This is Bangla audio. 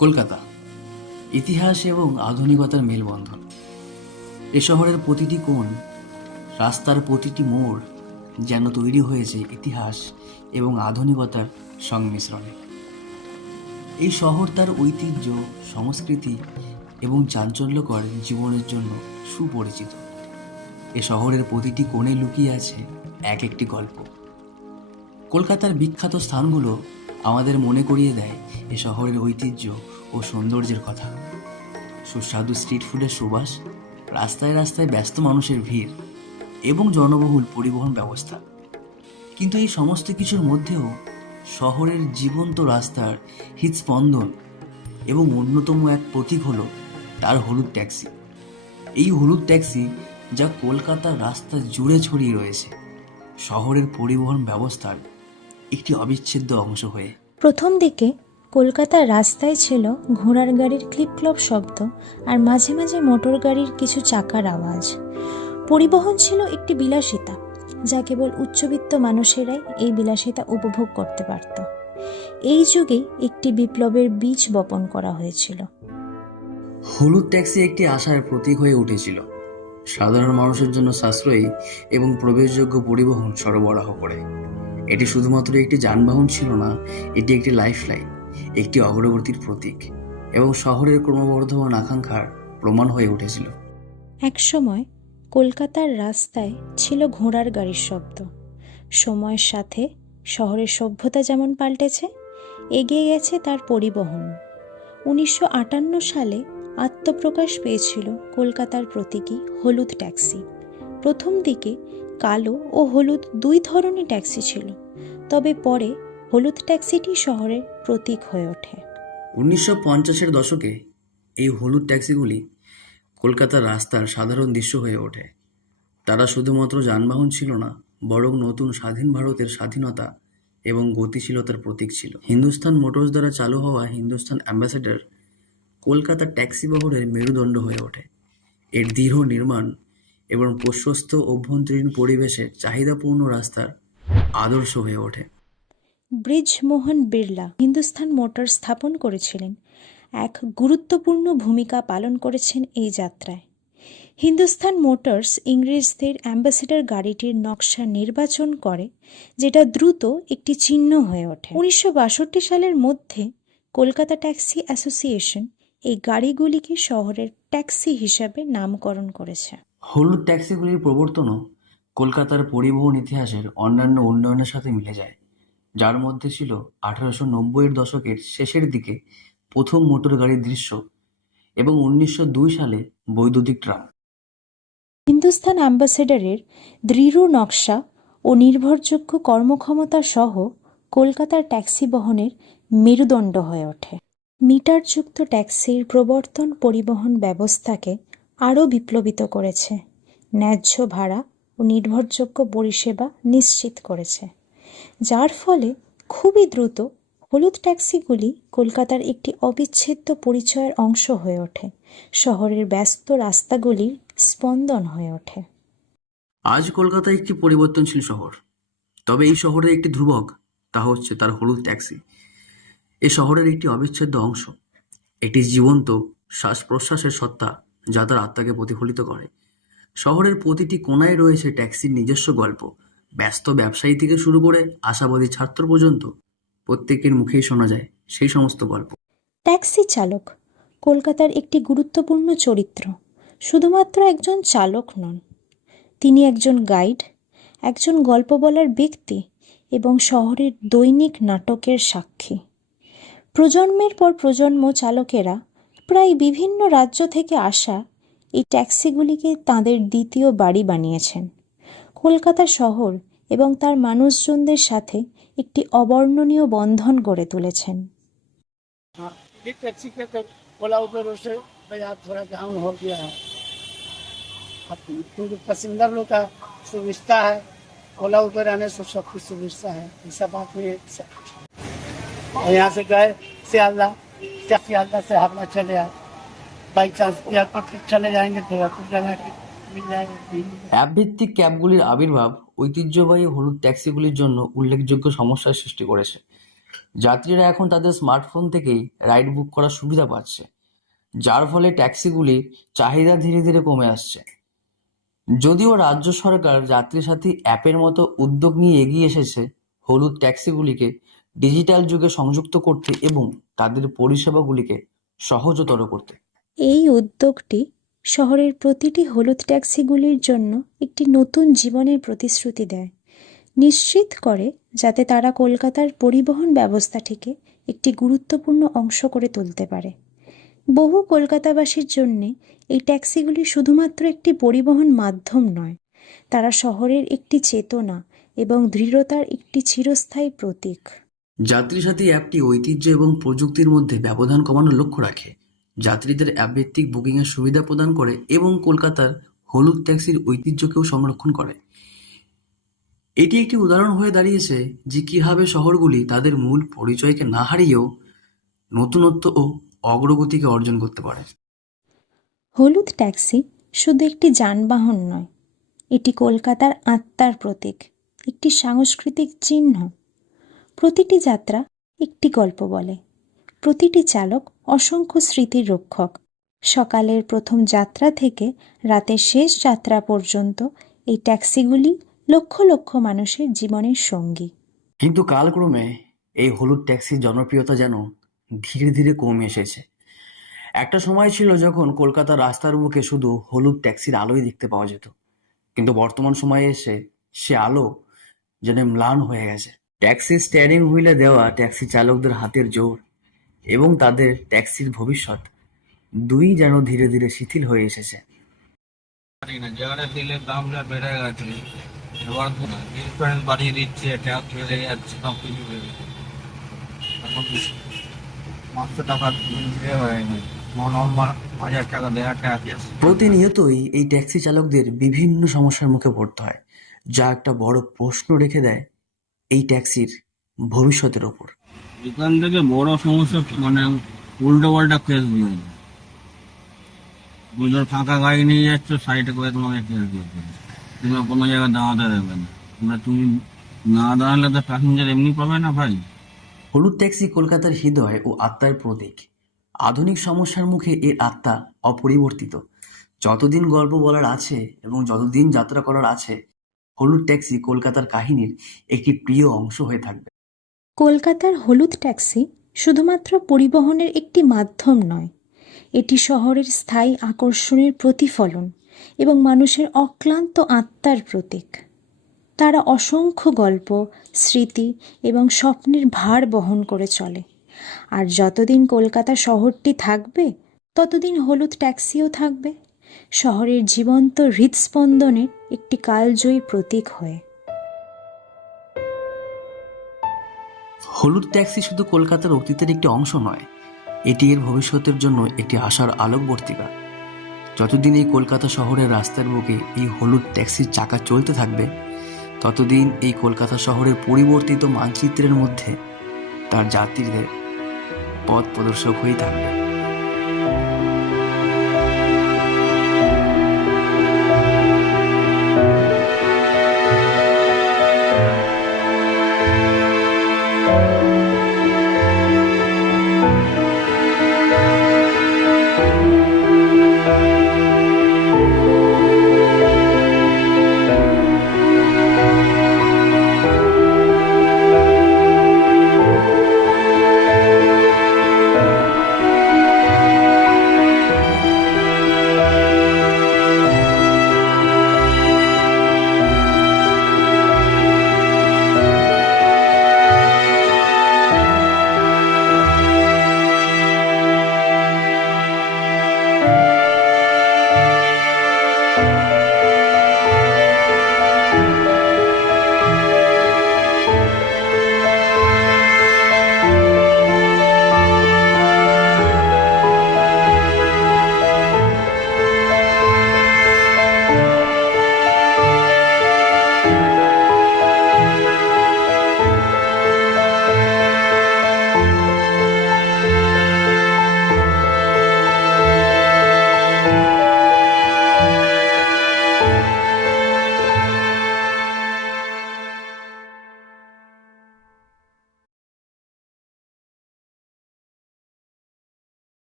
কলকাতা ইতিহাস এবং আধুনিকতার মেলবন্ধন। এ শহরের প্রতিটি কোণ, রাস্তার প্রতিটি মোড় যেন তৈরি হয়েছে ইতিহাস এবং আধুনিকতার সংমিশ্রণে। এই শহর তার ঐতিহ্য, সংস্কৃতি এবং চাঞ্চল্যকর জীবনের জন্য সুপরিচিত। এ শহরের প্রতিটি কোণে লুকিয়ে আছে এক একটি গল্প। কলকাতার বিখ্যাত স্থানগুলো আমাদের মনে করিয়ে দেয় এ শহরের ঐতিহ্য ও সৌন্দর্যের কথা। সুস্বাদু স্ট্রিট ফুডের সুবাস, রাস্তায় রাস্তায় ব্যস্ত মানুষের ভিড় এবং জনবহুল পরিবহন ব্যবস্থা। কিন্তু এই সমস্ত কিছুর মধ্যেও শহরের জীবন্ত রাস্তার হৃদস্পন্দন এবং অন্যতম এক প্রতীক হলো তার হলুদ ট্যাক্সি। এই হলুদ ট্যাক্সি যা কলকাতার রাস্তা জুড়ে ছড়িয়ে রয়েছে, শহরের পরিবহন ব্যবস্থার একটি অবিচ্ছেদ্য অংশ হয়ে। প্রথম দিকে কলকাতার রাস্তায় ছিল ঘোড়ার গাড়ির ক্লিপ-ক্লপ শব্দ আর মাঝে মাঝে মোটর গাড়ির কিছু চাকার আওয়াজ। পরিবহন ছিল একটি বিলাসিতা, যা কেবল উচ্চবিত্ত মানুষেরাই এই বিলাসিতা উপভোগ করতে পারত। এই যুগে একটি বিপ্লবের বীজ বপন করা হয়েছিল। হলুদ ট্যাক্সি একটি আশার প্রতীক হয়ে উঠেছিল, সাধারণ মানুষের জন্য সাশ্রয়ী এবং প্রবেশযোগ্য পরিবহন সরবরাহ করে। এটি শুধুমাত্র একটি যানবাহন ছিল না, এটি একটি লাইফলাইন, একটি অগ্রগতির প্রতীক এবং শহরের ক্রমবর্ধমান আকাঙ্ক্ষার প্রমাণ হয়ে উঠেছিল। একসময় কলকাতার রাস্তায় ছিল ঘোড়ার গাড়ির শব্দ। সময়ের সাথে শহরের সভ্যতা যেমন পাল্টেছে, এগিয়ে গেছে তার পরিবহন। 1958 সালে আত্মপ্রকাশ পেয়েছিল কলকাতার প্রতীকী হলুদ ট্যাক্সি। প্রথম দিকে কালো ও হলুদ দুই ধরনের ট্যাক্সি ছিল, তবে পরে হলুদ ট্যাক্সিটি শহরের প্রতীক হয়ে ওঠে। 1950-এর দশকে এই হলুদ ট্যাক্সিগুলি কলকাতার রাস্তার সাধারণ দৃশ্য হয়ে ওঠে। তারা শুধুমাত্র যানবাহন ছিল না, বরং নতুন স্বাধীন ভারতের স্বাধীনতা এবং গতিশীলতার প্রতীক ছিল। হিন্দুস্তান মোটরস দ্বারা চালু হওয়া হিন্দুস্তান অ্যাম্বাসেডর কলকাতার ট্যাক্সি বহরের মেরুদণ্ড হয়ে ওঠে। এর দৃঢ় নির্মাণ এবং প্রশস্ত অভ্যন্তরীণ পরিবেশের চাহিদাপূর্ণ রাস্তার আদর্শ হয়ে ওঠে। ব্রিজমোহন বিড়লা হিন্দুস্তান মোটর স্থাপন করেছিলেন, এক গুরুত্বপূর্ণ ভূমিকা পালন করেছেন এই যাত্রায়। হিন্দুস্তান মোটরস ইংরেজদের অ্যাম্বাসেডর গাড়িটির নকশা নির্বাচন করে, যেটা দ্রুত একটি চিহ্ন হয়ে ওঠে। 1962 সালের মধ্যে কলকাতা ট্যাক্সি অ্যাসোসিয়েশন এই গাড়িগুলিকে শহরের ট্যাক্সি হিসাবে নামকরণ করেছে। হলুদ ট্যাক্সিগুলির প্রবর্তনও কলকাতার পরিবহন ইতিহাসের অন্যান্য উন্নয়নের সাথে মিলে যায়, যার মধ্যে ছিল 1890-এর দশকের শেষের দিকে প্রথম মোটর গাড়ির দৃশ্য এবং 1902 সালে বৈদ্যুতিক ট্রাম। হিন্দুস্তান অ্যাম্বাসেডরের দৃঢ় নকশা ও নির্ভরযোগ্য কর্মক্ষমতা সহ কলকাতার ট্যাক্সি বহনের মেরুদণ্ড হয়ে ওঠে। মিটারযুক্ত ট্যাক্সির প্রবর্তন পরিবহন ব্যবস্থাকে আরও বিপ্লবিত করেছে, ন্যায্য ভাড়া ও নির্ভরযোগ্য পরিষেবা নিশ্চিত করেছে, যার ফলে খুবই দ্রুত হলুদ ট্যাক্সিগুলি কলকাতার একটি অবিচ্ছেদ্য পরিচয়ের অংশ হয়ে ওঠে, শহরের ব্যস্ত রাস্তাগুলির স্পন্দন হয়ে ওঠে। আজ কলকাতা একটি পরিবর্তনশীল শহর, তবে এই শহরের একটি ধ্রুবক, তা হচ্ছে তার হলুদ ট্যাক্সি। এ শহরের একটি অবিচ্ছেদ্য অংশ, একটি জীবন্ত শ্বাস প্রশ্বাসের সত্তা যা তার আত্মাকে প্রতিফলিত করে। শহরের প্রতিটি কোণায় রয়েছে ট্যাক্সির নিজস্ব গল্প। ব্যস্ত ব্যবসায়ী থেকে শুরু করে আশাবাদী ছাত্র পর্যন্ত প্রত্যেকের মুখেই শোনা যায় সেই সমস্ত গল্প। ট্যাক্সি চালক কলকাতার একটি গুরুত্বপূর্ণ চরিত্র। শুধুমাত্র একজন চালক নন, তিনি একজন গাইড, একজন গল্প বলার ব্যক্তি এবং শহরের দৈনিক নাটকের সাক্ষী। প্রজন্মের পর প্রজন্ম চালকেরা প্রায় বিভিন্ন রাজ্য থেকে আসা এই ট্যাক্সিগুলিকে তাঁদের দ্বিতীয় বাড়ি বানিয়েছেন। কলকাতা শহর এবং তার মানুষজনদের সাথে একটি অবর্ণনীয় বন্ধন গড়ে তুলেছেন। टैक्सी के तो ओला उबर से बाजार थोड़ा डाउन हो गया है, अब क्योंकि पैसेंजर लोग का सुविधा है, ओला उबर आने से सब कुछ सुविधा है, ऐसा बात नहीं है। और यहाँ से गए सियालदा, सियालदा से हावड़ा चले आए, बाई चांस एयरपोर्ट तक चले जाएंगे तो एयरपोर्ट जगह मिल जाएगा। অ্যাপ ভিত্তিক ক্যাবগুলির আবির্ভাব ঐতিহ্যবাহী হলুদ ট্যাক্সিগুলির জন্য উল্লেখযোগ্য সমস্যার সৃষ্টি করেছে। যাত্রীরা এখন তাদের স্মার্টফোন থেকেই রাইড বুক করার সুবিধা পাচ্ছে, যার ফলে ট্যাক্সিগুলির চাহিদা ধীরে ধীরে কমে আসছে। যদিও রাজ্য সরকার যাত্রী সাথী অ্যাপের মতো উদ্যোগ নিয়ে এগিয়ে এসেছে হলুদ ট্যাক্সিগুলিকে ডিজিটাল যুগে সংযুক্ত করতে এবং তাদের পরিষেবাগুলিকে সহজতর করতে। এই উদ্যোগটি শহরের প্রতিটি হলুদ ট্যাক্সিগুলির জন্য একটি নতুন জীবনের প্রতিশ্রুতি দেয়, নিশ্চিত করে যাতে তারা কলকাতার পরিবহন ব্যবস্থাটিকে একটি গুরুত্বপূর্ণ অংশ করে তুলতে পারে। বহু কলকাতাবাসীর জন্য এই ট্যাক্সিগুলি শুধুমাত্র একটি পরিবহন মাধ্যম নয়, তারা শহরের একটি চেতনা এবং দৃঢ়তার একটি চিরস্থায়ী প্রতীক। যাত্রী সাথী অ্যাপটি ঐতিহ্য এবং প্রযুক্তির মধ্যে ব্যবধান কমানোর লক্ষ্য রাখে, যাত্রীদের অ্যাপ ভিত্তিক বুকিংয়ের সুবিধা প্রদান করে এবং কলকাতার হলুদ ট্যাক্সির ঐতিহ্যকেও সংরক্ষণ করে। এটি একটি উদাহরণ হয়ে দাঁড়িয়েছে যে কিভাবে শহরগুলি তাদের মূল পরিচয়কে না হারিয়েও নতুনত্ব ও অগ্রগতিকে অর্জন করতে পারে। হলুদ ট্যাক্সি শুধু একটি যানবাহন নয়, এটি কলকাতার আত্মার প্রতীক, একটি সাংস্কৃতিক চিহ্ন। প্রতিটি যাত্রা একটি গল্প বলে, প্রতিটি চালক অসংখ্য স্মৃতির রক্ষক। সকালের প্রথম যাত্রা থেকে রাতের শেষ যাত্রা পর্যন্ত এই ট্যাক্সিগুলি লক্ষ লক্ষ মানুষের জীবনের সঙ্গী। কিন্তু কালক্রমে এই হলুদ ট্যাক্সির জনপ্রিয়তা যেন ধীরে ধীরে কমে এসেছে। একটা সময় ছিল যখন কলকাতার রাস্তার বুকে শুধু হলুদ ট্যাক্সির আলোই দেখতে পাওয়া যেত, কিন্তু বর্তমান সময়ে এসে সে আলো যেন ম্লান হয়ে গেছে। ট্যাক্সির স্টিয়ারিং হুইলে দেওয়া ট্যাক্সি চালকদের হাতের জোর এবং তাদের ট্যাক্সির ভবিষ্যৎ দুই যেন ধীরে ধীরে শিথিল হয়ে এসেছে। জানি না, যেখানে তেলের দামটা বেড়ে গেছে, এবার ইন্স্যুরেন্স বাড়িয়ে দিচ্ছে, ট্যাক্স বেড়ে যাচ্ছে, সব কিছু বেড়ে যাচ্ছে। এখন 500 টাকা দিয়ে হয়নি, নর্মাল 1000 টাকা দেওয়ার ট্যাক্স। প্রতিনিয়তই এই ট্যাক্সি চালকদের বিভিন্ন সমস্যার মুখে পড়তে হয়, যা একটা বড় প্রশ্ন রেখে দেয় এই ট্যাক্সির ভবিষ্যতের ওপর। এখান থেকে বড় সমস্যা মানে উল্টো পাল্টা কেস দিয়ে দেয়। দুজন ফাঁকা গাড়ি নিয়ে যাচ্ছ, সাইডে করে তোমাকে কেস দিচ্ছে, তুমি কোনো জায়গায় দাঁড়াতে দেবে না। তুমি না দাঁড়ালে তো প্যাসেঞ্জার এমনি পাবে না ভাই। হলুদ ট্যাক্সি কলকাতার হৃদয় ও আত্মার প্রতীক। আধুনিক সমস্যার মুখে এর আত্মা অপরিবর্তিত। যতদিন গল্প বলার আছে এবং যতদিন যাত্রা করার আছে, হলুদ ট্যাক্সি কলকাতার কাহিনীর একটি প্রিয় অংশ হয়ে থাকবে। কলকাতার হলুদ ট্যাক্সি শুধুমাত্র পরিবহনের একটি মাধ্যম নয়, এটি শহরের স্থায়ী আকর্ষণের প্রতিফলন এবং মানুষের অক্লান্ত আত্মার প্রতীক। তারা অসংখ্য গল্প, স্মৃতি এবং স্বপ্নের ভার বহন করে চলে। আর যতদিন কলকাতা শহরটি থাকবে, ততদিন হলুদ ট্যাক্সিও থাকবে, শহরের জীবন্ত হৃদস্পন্দনের একটি কালজয়ী প্রতীক হয়ে। হলুদ ট্যাক্সি শুধু কলকাতার অতীতের একটি অংশ নয়, এটি এর ভবিষ্যতের জন্য একটি আশার আলোকবর্তিকা। যতদিন এই কলকাতা শহরের রাস্তার বুকে এই হলুদ ট্যাক্সির চাকা চলতে থাকবে, ততদিন এই কলকাতা শহরের পরিবর্তিত মানচিত্রের মধ্যে তার যাত্রীদের পথ প্রদর্শক হয়েই থাকবে।